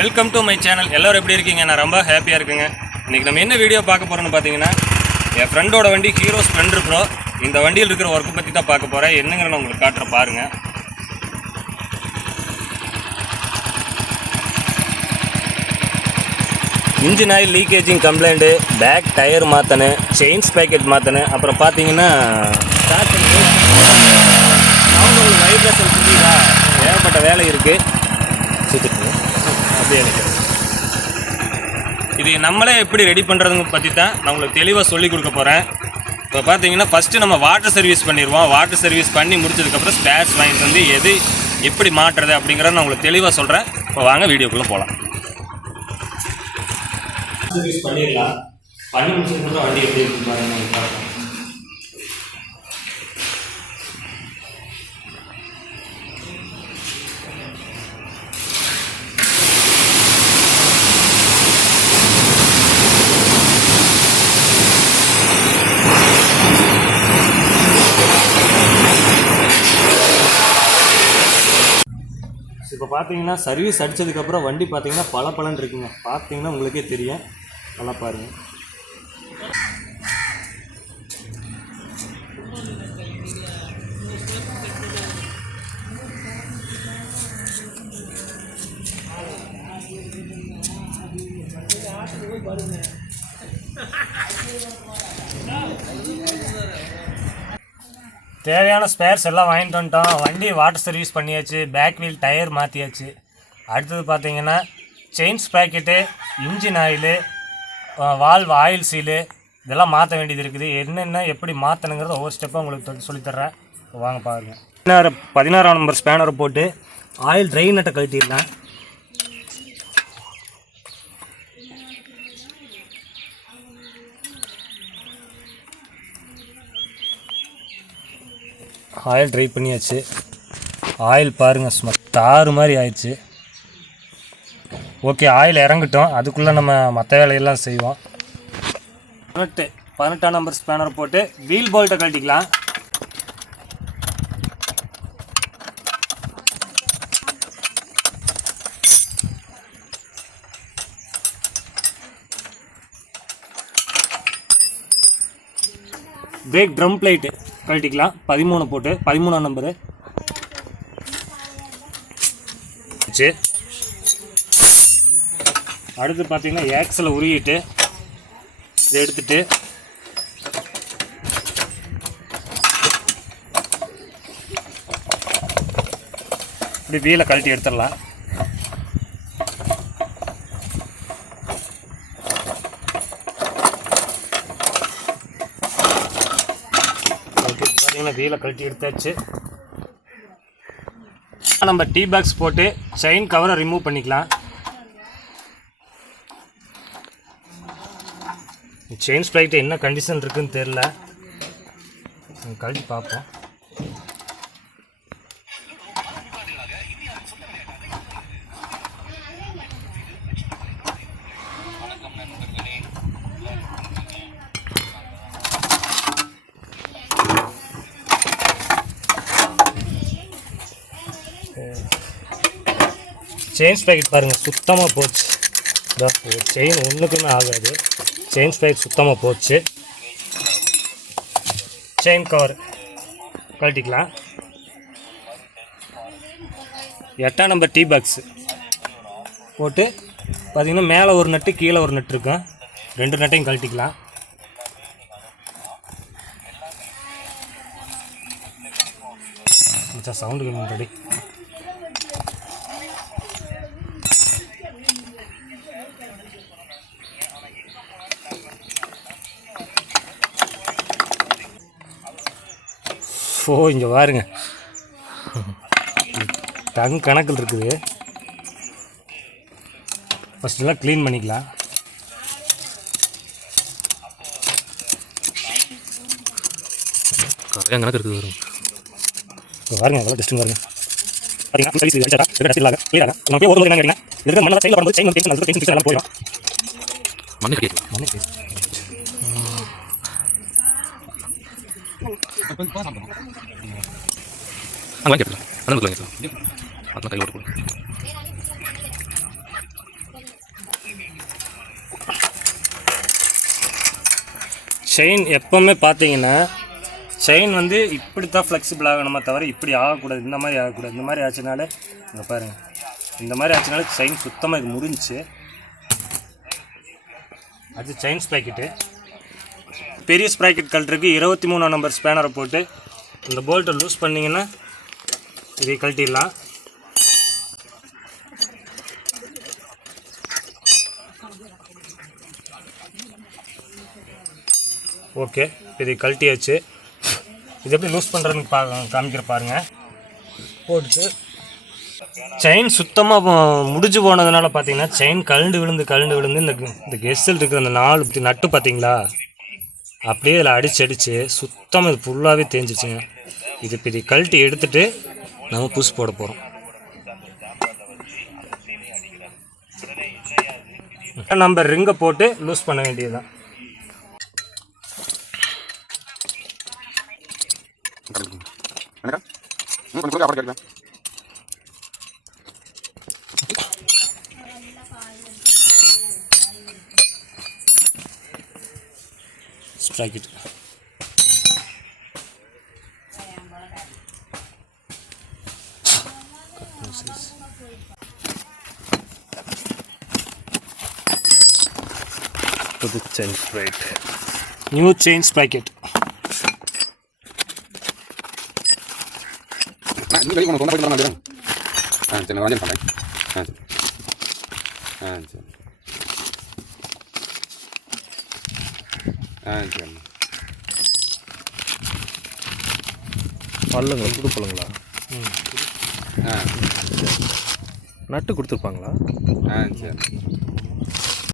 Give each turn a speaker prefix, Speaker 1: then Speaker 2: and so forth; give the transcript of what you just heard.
Speaker 1: Welcome to my channel எல்லோரும் எப்படி இருக்கீங்க? நான் ரொம்ப ஹாப்பியாக இருக்குங்க. இன்றைக்கி நம்ம என்ன வீடியோ பார்க்க போகிறோம்னு பார்த்தீங்கன்னா என் ஃப்ரெண்டோட வண்டி ஹீரோ ஸ்ப்ளெண்டர் ப்ரோ இந்த வண்டியில் இருக்கிற ஒர்க்கை பற்றி தான் பார்க்க போகிறேன் என்னங்கிற நான் உங்களுக்கு காட்டுறேன் பாருங்கள் engine oil leakaging complaint back tyre மாற்றணும் செயின்ஸ் பேக்கெட் மாற்றணும் அப்புறம் பார்த்தீங்கன்னா உங்களுக்கு வைப்ரேஷன் புரியுதா? ஏகப்பட்ட வேலை இருக்குது சுற்றிட்டு அப்படி எனக்கு இது நம்மளே எப்படி ரெடி பண்ணுறதுங்க பற்றி தான் நான் உங்களுக்கு தெளிவாக சொல்லி கொடுக்க போகிறேன் இப்போ பார்த்தீங்கன்னா ஃபஸ்ட்டு நம்ம வாட்டர் சர்வீஸ் பண்ணிடுவோம். வாட்டர் சர்வீஸ் பண்ணி முடிச்சதுக்கப்புறம் ஸ்பேர்ஸ் வாங்கிட்டு வந்து எது எப்படி மாட்டுறது அப்படிங்கிறத நான் உங்களுக்கு தெளிவாக சொல்கிறேன் இப்போ வாங்க வீடியோக்குள்ளே போகலாம் சர்வீஸ் பண்ணிடலாம். பண்ணி முடிச்சதுக்கப்புறம் வண்டி எப்படி இருக்கு பாருங்க. பார்த்தீங்கன்னா சர்வீஸ் அடித்ததுக்கப்புறம் வண்டி பார்த்தீங்கன்னா பல பலன் இருக்குங்க பார்த்தீங்கன்னா உங்களுக்கே தெரியும். நல்லா பாருங்கள் தேவையான ஸ்பேர்ஸ் எல்லாம் வாங்கிட்டு வந்துட்டோம். வண்டி வாட்டர் சர்வீஸ் பண்ணியாச்சு. பேக் வீல் டயர் மாற்றியாச்சு அடுத்தது பார்த்தீங்கன்னா chain sprocket engine oil valve oil seal இதெல்லாம் மாற்ற வேண்டியது இருக்குது. என்னென்ன எப்படி மாற்றணுங்கிறத ஒவ்வொரு ஸ்டெப்பாக உங்களுக்கு சொல்லித்தர்றேன் வாங்க பாருங்கள் பதினாறு பதினாறாம் நம்பர் ஸ்பேனரை போட்டு ஆயில் ட்ரை நட்டை கழட்டிடலாம். ஆயில் ட்ரை பண்ணியாச்சு. ஆயில் பாருங்கள் சும்மா தாறு மாதிரி ஆயிடுச்சு. ஓகே ஆயில் இறங்கட்டும். அதுக்குள்ளே நம்ம மற்ற வேலையெல்லாம் செய்வோம். பதினெட்டு பதினெட்டாம் நம்பர் ஸ்பேனர் போட்டு வீல் போல்ட்டை கழட்டிக்கலாம். பிரேக் ட்ரம் பிளேட்டு கழட்டிக்கலாம். பதிமூணு போட்டு பதிமூணாம் நம்பரு வச்சு. அடுத்து பார்த்தீங்கன்னா ஏக்ஸில் உருகிட்டு இதை எடுத்துட்டு. இப்படி வீலை கழட்டி எடுத்துடலாம் ஓகே பார்த்தீங்கன்னா வீலை கழட்டி எடுத்தாச்சு. நம்ம டீ பாக்ஸ் போட்டு செயின் கவரை ரிமூவ் பண்ணிக்கலாம். செயின் ஸ்ப்ரைட்டு என்ன கண்டிஷன் இருக்குதுன்னு தெரில கழட்டி பார்ப்போம். செயின்ஸ் பேக்கெட் பாருங்கள் சுத்தமாக போச்சு. செயின் ஒன்றுக்குமே ஆகாது. செயின்ஸ் பேக்கெட் சுத்தமாக போச்சு. செயின் கவர் கழட்டிக்கலாம். எட்டாம் நம்பர் டீ பாக்ஸ் போட்டு பார்த்திங்கன்னா மேலே ஒரு நட்டு கீழே ஒரு நட்டு இருக்கும். ரெண்டு நட்டையும் கழட்டிக்கலாம். சவுண்டு கம்மி ஓ இங்கே பாருங்க டன் கணக்கில் இருக்குது. ஃபஸ்ட்டெல்லாம் க்ளீன் பண்ணிக்கலாம்.
Speaker 2: கணக்கு இருக்குது வரும்
Speaker 1: பாருங்க. அதெல்லாம் டெஸ்டிங் பாருங்க அடிச்சா டெஸ்ட் இல்லாத கிளியராக நம்ம போய் ஒரு என்ன கேட்டீங்கன்னா இருக்கிற மண்ணெல்லாம் சைடில் போயிடும்.
Speaker 2: மண்ணு
Speaker 1: மண்ணு
Speaker 2: அங்கே வாங்கி அந்த வாங்கி எடுத்துக்கலாம் அதெல்லாம் கையில் ஓட்டு
Speaker 1: செயின் எப்போவுமே பார்த்தீங்கன்னா செயின் வந்து இப்படி தான் ஃப்ளெக்சிபிள் ஆகணுமா தவிர இப்படி ஆகக்கூடாது. இந்த மாதிரி ஆகக்கூடாது. இந்த மாதிரி ஆச்சுனாலே இங்கே பாருங்கள் இந்த மாதிரி ஆச்சுனால செயின் சுத்தமாக இது முடிஞ்சு அது செயின் ஸ்பேக்கெட்டு பெரிய ஸ்ப்ராக்கெட் கழட்டுறதுக்கு இருபத்தி மூணாம் நம்பர் ஸ்பேனரை போட்டு இந்த போல்ட்டை லூஸ் பண்ணிங்கன்னா இதை கழட்டிடலாம். ஓகே இதை கழட்டியாச்சு. இது எப்படி லூஸ் பண்ணுறதுன்னு பா காமிக்கிற பாருங்கள் போட்டுட்டு செயின் சுத்தமாக முடிஞ்சு போனதுனால பார்த்தீங்கன்னா செயின் கழண்டு விழுந்து கழண்டு விழுந்து இந்த இந்த கெஸ்ஸில் இருக்கிற அந்த நாலு நட்டு பார்த்தீங்களா அப்படியே இதில் அடிச்சு அடித்து சுத்தமாக இது ஃபுல்லாகவே தேஞ்சிச்சுங்க இது இப்போ இதை கழட்டி எடுத்துட்டு நம்ம புஷ் போட போகிறோம் நம்ம ரிங்கை போட்டு லூஸ் பண்ண வேண்டியதுதான். ஸ்ப்ராக்கெட்
Speaker 2: புது chain sprocket
Speaker 1: new chain sprocket
Speaker 3: ஆ நீ கை கொண்டு சொன்ன போயிட்டு நான் ஆ சரி நான் ரஞ்சன் பண்ணுறேன் ஆ சரி ஆ சரி ஆ சரி
Speaker 2: பல்லுங்களா? புது பல்லுங்களா
Speaker 3: ஆ.
Speaker 2: நட்டு கொடுத்துருப்பாங்களா?
Speaker 3: ஆ சரி.